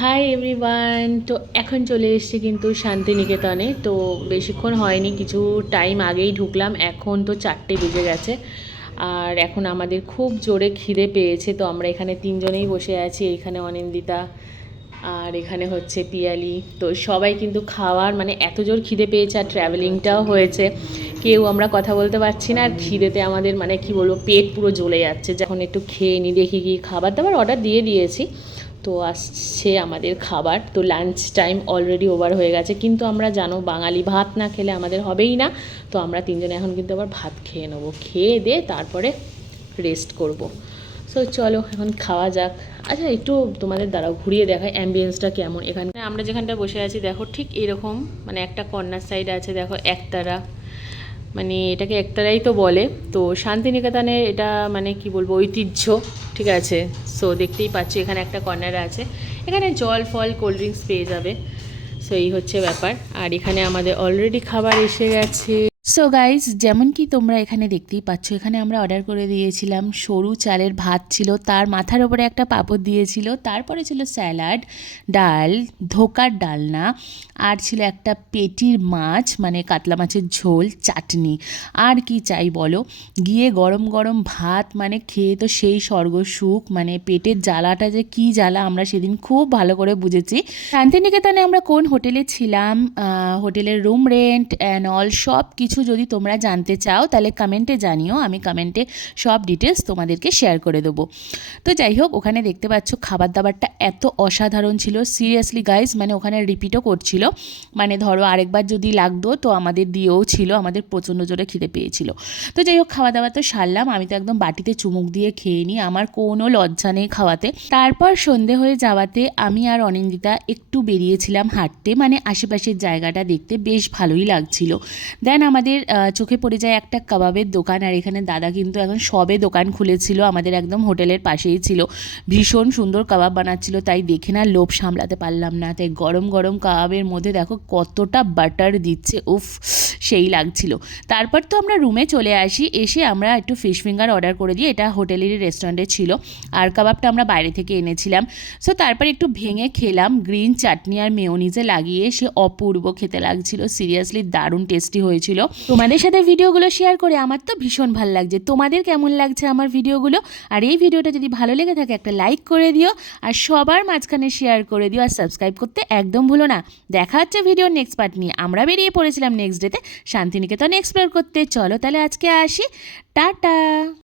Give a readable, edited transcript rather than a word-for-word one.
Hi everyone. তো এখন চলে এসেছি কিন্তু শান্তিনিকেতনে। তো বেশিক্ষণ হয়নি, কিছু টাইম আগেই ঢুকলাম। এখন তো 4টে বেজে গেছে আর এখন আমাদের খুব জোরে খিদে পেয়েছে। তো আমরা এখানে তিনজনেই বসে আছি, এখানে অনিন্দিতা আর এখানে হচ্ছে পিয়ালি। তো সবাই কিন্তু খাওয়ার মানে এত জোর খিদে পেয়েছে আর ট্র্যাভেলিংটাও হয়েছে, কেউ আমরা কথা বলতে পারছি না। আর খিদেতে আমাদের মানে কি বলবো, পেট পুরো জ্বলে যাচ্ছে। যখন একটু খেয়ে নিই, দেখি কি খাবার দাবার অর্ডার দিয়ে দিয়েছি। তো আসছে আমাদের খাবার। তো লাঞ্চ টাইম অলরেডি ওভার হয়ে গেছে, কিন্তু আমরা জানো বাঙালি ভাত না খেলে আমাদের হবেই না। তো আমরা তিনজনে এখন কিন্তু আবার ভাত খেয়ে নেবো, খেয়ে দিয়ে তারপরে রেস্ট করব। সো চলো এখন খাওয়া যাক। আচ্ছা একটু তোমাদের দ্বারা ঘুরিয়ে দেখায় অ্যাম্বিয়েন্সটা কেমন। এখানে আমরা যেখানটা বসে আছি দেখো, ঠিক এরকম মানে একটা কর্নার সাইড আছে, দেখো একতারা, মানে এটাকে একতারাই তো বলে। তো শান্তিনিকেতনের এটা মানে কি বলবো, ঐতিহ্য। ঠিক আছে, সো দেখতেই পাচ্ছি এখানে একটা কর্নার আছে, এখানে জল ফল কোল্ড ড্রিঙ্কস পেয়ে যাবে। সো এই হচ্ছে ব্যাপার। আর এখানে আমাদের অলরেডি খাবার এসে গেছে। সো গাইজ, যেমন কি তোমরা এখানে দেখতেই পাচ্ছ, এখানে আমরা অর্ডার করে দিয়েছিলাম সরু চালের ভাত ছিল, তার মাথার ওপরে একটা পাঁপড় দিয়েছিল, তারপরে ছিল স্যালাড, ডাল, ধোকার ডালনা, আর ছিল একটা পেটির মাছ মানে কাতলা মাছের ঝোল, চাটনি। আর কি চাই বলো। গিয়ে গরম গরম ভাত মানে খেয়ে তো সেই স্বর্গ সুখ, মানে পেটের জ্বালাটা যে কি জ্বালা আমরা সেদিন খুব ভালো করে বুঝেছি। শান্তিনিকেতনে আমরা কোন হোটেলে ছিলাম, হোটেলের রুম রেন্ট অ্যান্ড অল সব কিছু যদি তোমরা জানতে চাও তাহলে কমেন্টে জানিও, আমি কমেন্টে সব ডিটেলস তোমাদেরকে শেয়ার করে দেবো। তো যাই হোক, ওখানে দেখতে পাচ্ছ খাবার দাবারটা এত অসাধারণ ছিল, সিরিয়াসলি গাইজ, মানে ওখানে রিপিটও করছিল। মানে ধরো আরেকবার যদি লাগতো তো আমাদের দিয়েও ছিল, আমাদের প্রচণ্ড জোরে খিদে পেয়েছিল। তো যাই হোক, খাওয়া দাওয়া তো সারলাম, আমি তো একদম বাটিতে চুমুক দিয়ে খেয়ে নিই, আমার কোনো লজ্জা নেই খাওয়াতে। তারপর সন্ধে হয়ে যাওয়াতে আমি আর অনিন্দিতা একটু বেরিয়েছিলাম হাঁটতে, মানে আশেপাশের জায়গাটা দেখতে বেশ ভালোই লাগছিল। দেন আমাদের চোখে পড়ে যায় একটা কাবাবের দোকান, আর এখানে দাদা কিন্তু এখন সবে দোকান খুলেছিল, আমাদের একদম হোটেলের পাশেই ছিল। ভীষণ সুন্দর কাবাব বানাচ্ছিল, তাই দেখে না লোভ সামলাতে পারলাম না। তাই গরম গরম কাবাবের মধ্যে দেখো কতটা বাটার দিচ্ছে, উফ সেই লাগছিল। তারপর তো আমরা রুমে চলে আসি, এসে আমরা একটু ফিশ ফিঙ্গার অর্ডার করে দিই, এটা হোটেলেরই রেস্টুরেন্টে ছিল, আর কাবাবটা আমরা বাইরে থেকে এনেছিলাম। সো তারপর একটু ভেঙে খেলাম, গ্রিন চাটনি আর মেয়োনিজে লাগিয়ে, সে অপূর্ব খেতে লাগছিল, সিরিয়াসলি দারুণ টেস্টি হয়েছিল। তোমাদের সাথে ভিডিওগুলো শেয়ার করে আমার তো ভীষণ ভালো লাগছে, তোমাদের কেমন লাগছে আমার ভিডিওগুলো? আর এই ভিডিওটা যদি ভালো লেগে থাকে একটা লাইক করে দিও, আর সবার মাঝখানে শেয়ার করে দিও, আর সাবস্ক্রাইব করতে একদম ভুলো না। দেখা হচ্ছে ভিডিওর নেক্সট পার্ট নিয়ে। আমরা বেরিয়ে পড়েছিলাম নেক্সট ডেতে শান্তিনিকেতন এক্সপ্লোর করতে। চলো তাহলে আজকে আসি, টাটা।